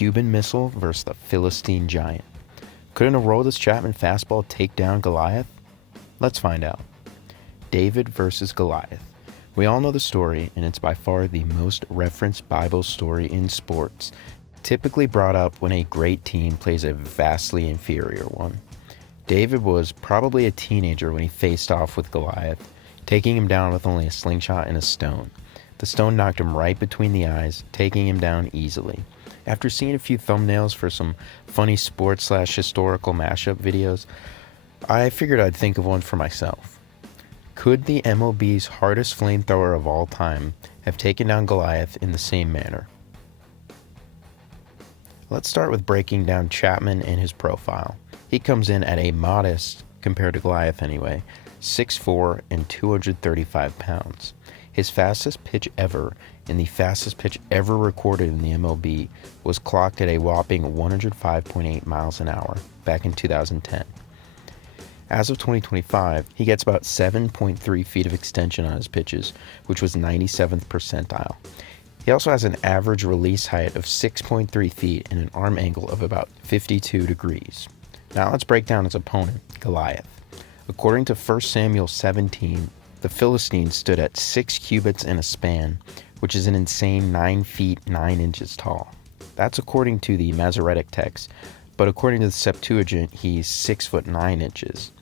Cuban Missile versus the Philistine Giant. Could an Aroldis Chapman fastball take down Goliath? Let's find out. David versus Goliath. We all know the story, and it's by far the most referenced Bible story in sports, typically brought up when a great team plays a vastly inferior one. David was probably a teenager when he faced off with Goliath, taking him down with only a slingshot and a stone. The stone knocked him right between the eyes, taking him down easily. After seeing a few thumbnails for some funny sports/historical mashup videos, I figured I'd think of one for myself. Could the MLB's hardest flamethrower of all time have taken down Goliath in the same manner? Let's start with breaking down Chapman and his profile. He comes in at a modest, compared to Goliath anyway, 6'4" and 235 pounds. His fastest pitch ever, and the fastest pitch ever recorded in the MLB, was clocked at a whopping 105.8 miles an hour back in 2010. As of 2025, he gets about 7.3 feet of extension on his pitches, which was 97th percentile. He also has an average release height of 6.3 feet and an arm angle of about 52 degrees. Now let's break down his opponent, Goliath. According to 1 Samuel 17, the Philistine stood at 6 cubits in a span, which is an insane 9 feet 9 inches tall. That's according to the Masoretic text, but according to the Septuagint, he's 6 foot 9 inches.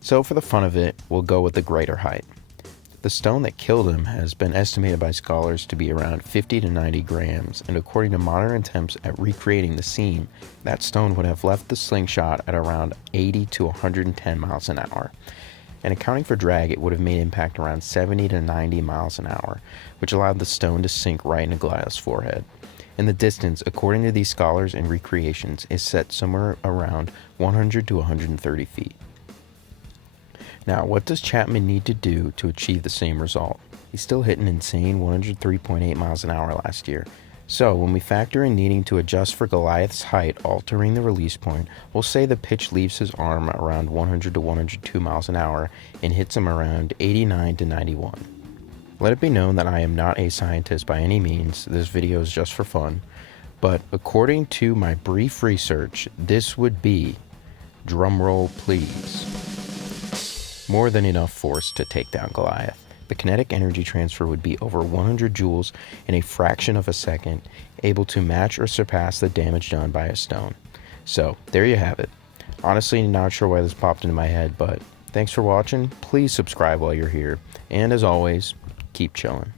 So for the fun of it, we'll go with the greater height. The stone that killed him has been estimated by scholars to be around 50 to 90 grams, and according to modern attempts at recreating the scene, that stone would have left the slingshot at around 80 to 110 miles an hour. And accounting for drag, it would have made impact around 70 to 90 miles an hour, which allowed the stone to sink right into Goliath's forehead. And the distance, according to these scholars and recreations, is set somewhere around 100 to 130 feet. Now, what does Chapman need to do to achieve the same result? He still hit an insane 103.8 miles an hour last year. So, when we factor in needing to adjust for Goliath's height altering the release point, we'll say the pitch leaves his arm around 100 to 102 miles an hour and hits him around 89 to 91. Let it be known that I am not a scientist by any means. This video is just for fun. But according to my brief research, this would be, drumroll please, more than enough force to take down Goliath. The kinetic energy transfer would be over 100 joules in a fraction of a second, able to match or surpass the damage done by a stone. So, there you have it. Honestly, not sure why this popped into my head, but thanks for watching. Please subscribe while you're here. And as always, keep chilling.